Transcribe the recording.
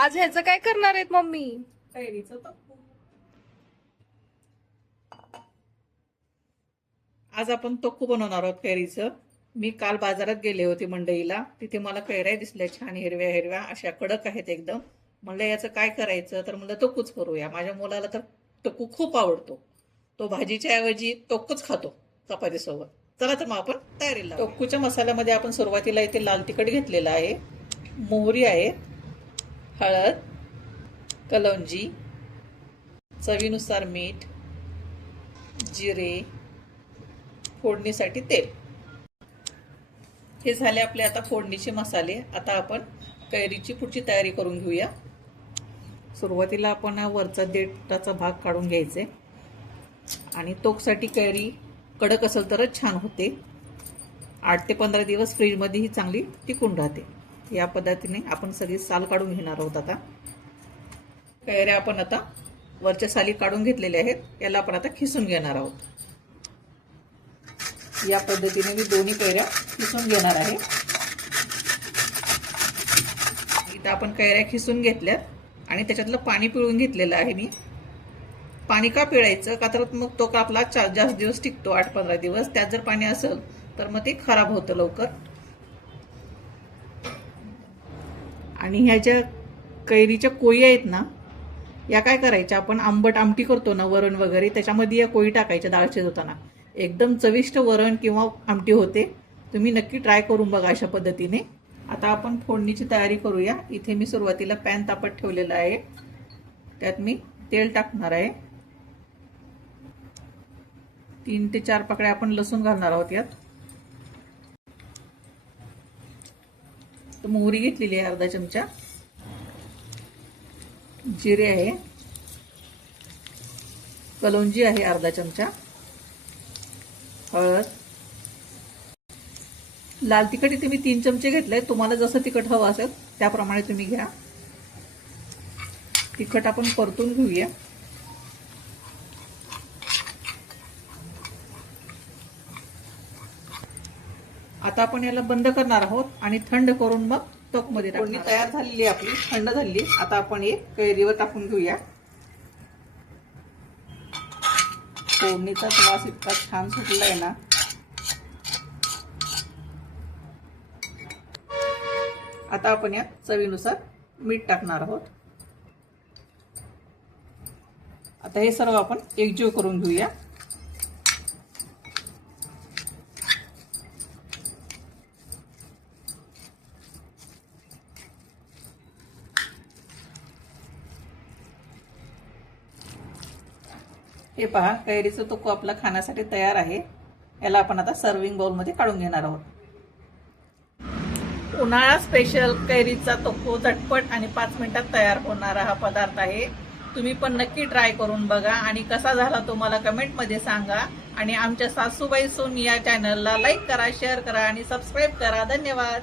आज ह्याचं काय करणार आहेत मम्मी? कैरीचं तोक्कू. आज आपण तोक्कू बनवणार आहोत कैरीचं. मी काल बाजारात गेले होते मंडईला, तिथे मला कैऱ्या दिसल्या छान हिरव्या हिरव्या अशा कडक आहेत एकदम. म्हणलं याचं काय करायचं, तर म्हणलं तोक्कूच करूया. माझ्या मुलाला तर तोक्कू खूप आवडतो. तो भाजीच्या ऐवजी तोक्कूच खातो चपातीसोबत. चला तर मग आपण तयारीला. तोक्कूच्या मसाल्यामध्ये आपण सुरुवातीला इथे लाल तिखट घेतलेलं आहे, मोहरी आहे, हळद, कलौंजी, चवीनुसार मीठ, जिरे, फोडणीसाठी तेल. हे झाले आपले आता फोडणीचे मसाले. आता आपण कैरीची पुढची तयारी करून घेऊया. सुरुवातीला आपण वरचा देठाचा भाग काढून घ्यायचे आणि तोकसाठी कैरी कडक असेल तरच छान होते. 8 ते 15 दिवस फ्रीजमध्ये ही चांगली टिकून राहते. या पद्धतीने आपण सगळी साल काढून घेणार आहोत. आता कैऱ्या आपण आता वरच्या साली काढून घेतलेल्या आहेत, याला आपण आता खिसून घेणार आहोत. या पद्धतीने मी दोन्ही कैऱ्या खिसून घेणार आहे. इथं आपण कैऱ्या खिसून घेतल्यात आणि त्याच्यातलं पाणी पिळून घेतलेलं आहे मी. पाणी का पिळायचं, का तर मग तो आपला जास्त दिवस टिकतो, 8-15 दिवस. त्यात जर पाणी असेल तर मग ते खराब होतं लवकर. आणि ह्या ज्या कैरीच्या कोयी आहेत ना, या काय करायच्या, आपण आंबट आमटी करतो ना वरण वगैरे, त्याच्यामध्ये या कोयी टाकायच्या डाळ शिजवताना. एकदम चविष्ट वरण किंवा आमटी होते. तुम्ही नक्की ट्राय करून बघा अशा पद्धतीने. आता आपण फोडणीची तयारी करूया. इथे मी सुरुवातीला पॅन तापत ठेवलेला आहे, त्यात मी तेल टाकणार आहे. 3 ते 4 पाकळ्या आपण लसूण घालणार आहोत यात. मोहरी घेतलेली आहे अर्धा चमचा, जिरे आहे, कलौंजी आहे अर्धा चमचा, हळद, लाल तिखट इथे मी 3 चमचे घेतले. तुम्हाला जसं तिखट हवं असेल त्याप्रमाणे तुम्ही घ्या. तिखट आपण परतून घेऊया. आता आपण याला बंद करणार आहोत आणि थंड करून मग तोकमध्ये फोडणी तयार झालेली आहे आपली, थंड झाली. आता आपण हे कैरीवर टाकून घेऊया. फोडणीचा वास इतका छान सुटलाय ना. आता आपण यात चवीनुसार मीठ टाकणार आहोत. आता हे सर्व आपण एकजीव करून घेऊया. हे पहा, कैरीचं तोक्कू आपला खाण्यासाठी तयार आहे. याला आपण आता सर्विंग बाउलमध्ये काढून घेणार आहोत. उन्हाळा स्पेशल कैरीचा तोक्कू झटपट आणि 5 मिनिटात तयार होणारा हा पदार्थ आहे. तुम्ही पण नक्की ट्राय करून बघा आणि कसा झाला तो मला कमेंटमध्ये सांगा. आणि आमच्या सासूबाई सून या चॅनलला लाईक करा, शेअर करा आणि सबस्क्राईब करा. धन्यवाद.